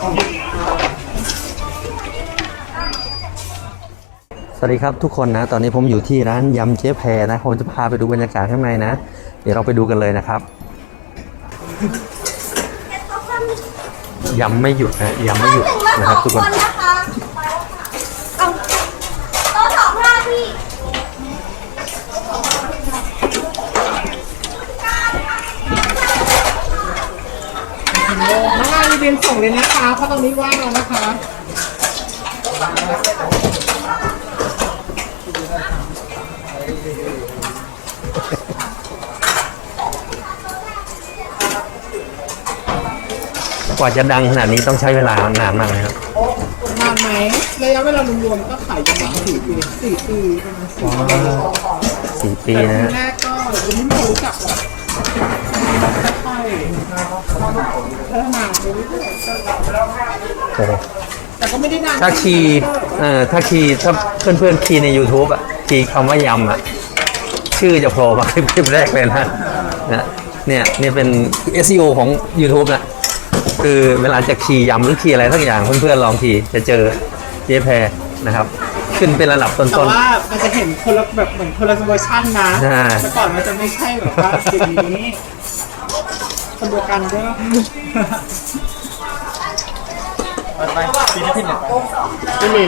สวัสดีครับทุกคนนะ ตอนนี้ผมอยู่ที่ร้านยำเจ๊แพรนะ ผมจะพาไปดูบรรยากาศข้างในนะ เดี๋ยวเราไปดูกันเลยนะครับยำไม่หยุดนะยำไม่หยุดนะครับทุกคน นะคะเอาโต๊ะสองห้าพี่ น้องนายมี เรียนส่งเลยนะคะเพราะตรงนี้ว่างแล้วนะคะกว่าจะดังขนาดนี้ต้องใช้เวลานานมากนะครับนานไหมระยะเวลารวมๆก็ขายประมาณสี่ปีสี่ปีประมาณสี่ปีสี่ปีนะทีฮะ แรกก็ยังไม่รู้จักหรอก แต่ก็ไม่ได้นานถ้าคีย์เอ่อถ้าคีย์ถ้าเพื่อนเพื่อนๆคีย์ใน YouTube อะ คีย์คำว่ายำอะ ชื่อจะโผล่มาคลิปคลิปแรกเลยนะนะเนี่ยนี่เป็น SEO ของ YouTube นะคือเวลาจะคีย์ยำหรือคีย์อะไรสักอย่างเพื่อนๆลองคีย์จะเจอเจ๊แพรนะครับ ขึ้นเป็นระดับต้แต่น ว่ามันจะเห็นคนละแบบเหมือนคนละเวอร์ชันนะใช่ แต่ก่อนมันจะไม่ใช่แบบว่าสิ่งนี้ คนเดียวกันด้วย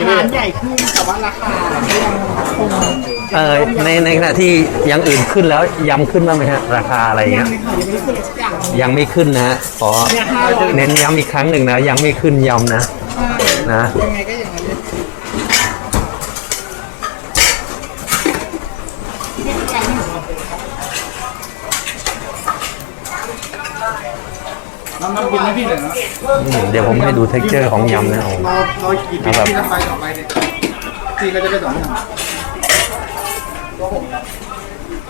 ร้านใหญ่ขึ้นแต่ว่าราคายังคงๆเออในในขณะที่อยังอื่นขึ้นแล้วยำขึ้นบ้างไหมฮะราคาอะไรอย่างยัเงี้งยไม่ค่ะยังไม่ได้ขึ้นสักอย่างเลยยังไม่ขึ้นนะฮะขอเนี่ยห้าร้อยเน้นย้ำอีกครั้งหนึ่งนะ ยังไม่ขึ้นยำนะใช่นะ ยังไงก็อย่างนั้นเลยนี่คือการที่หนูเอาไป น้ำน้ำกินให้พี่หน่อยนะอืมเดี๋ยวผมให้ดูเท็กเจอร์ของยำนะโอ้เราเรากี่ปีพี่ทำไปต่อไปเนี่ยพี่ก็จะไปสอนอย่าง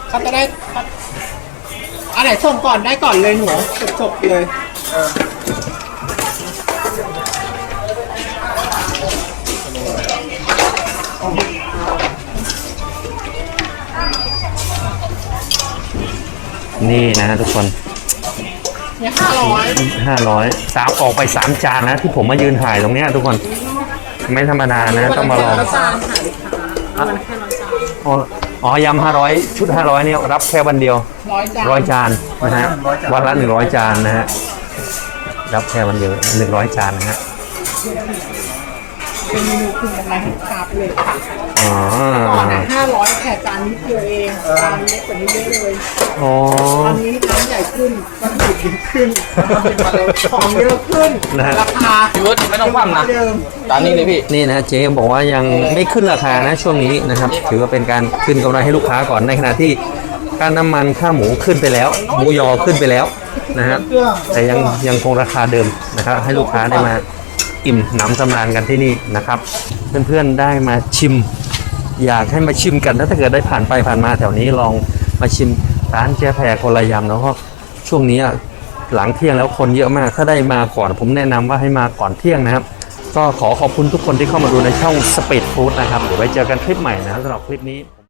เขาจะได้อันไหนส่งก่อนได้ก่อนเลยหนูจบจบๆเลยนี่นะทุกคน เนี่ยห้าร้อยห้าร้อยสามออกไปสามจานนะ ที่ผมมายืนถ่ายตรงเนี้ยทุกคน ไม่ธรรมดานะ ต้องมาลองละจานค่ะลูกค้าวันละแค่ร้อยจานอ๋ออ๋อยำห้าร้อยชุดห้าร้อยเนี่ยรับแค่วันเดียวร้อยจานร้อยจานนะฮะวันละหนึ่งร้อยจานนะฮะรับแค่วันเดียวหนึ่งร้อยจานนะฮะ เป็นเมนูคุณกำไรให้ลูกค้าไปเลยค่ะอ๋อก่อนนะห้าร้อยแค่จานนิดเดียวเองจานเล็กกว่านี้เยอะเลยอ๋อตอนนี้ร้านใหญ่ขึ้นวัตถุดิบดีขึ้นของเยอะขึ้นนะฮะราคาพี่วุฒิไม่ต้องคว่ำนะเดิมตอนนี้เลยพี่ นี่นะเจ๊บอกว่ายังไม่ขึ้นราคานะช่วงนี้นะครับ ถือว่าเป็นการขึ้นกำไรให้ลูกค้าก่อนในขณะที่ค่าน้ำมันค่าหมูขึ้นไปแล้ว หมูยอขึ้นไปแล้วนะฮะแต่ยังยังคงราคาเดิมนะครับให้ลูกค้าได้มา อิ่มหนำสำราญกันที่นี่นะครับ เพื่อนๆได้มาชิม อยากให้มาชิมกันถ้าเกิดได้ผ่านไปผ่านมาแถวนี้ลองมาชิมร้านเจ๊แพรคนละยำเนาะเพราะช่วงนี้หลังเที่ยงแล้วคนเยอะมาก ถ้าได้มาก่อนผมแนะนำว่าให้มาก่อนเที่ยงนะครับ ก็ขอขอบคุณทุกคนที่เข้ามาดูในช่อง Speed Food นะครับเดี๋ยวไว้เจอกันคลิปใหม่นะครับสำหรับคลิปนี้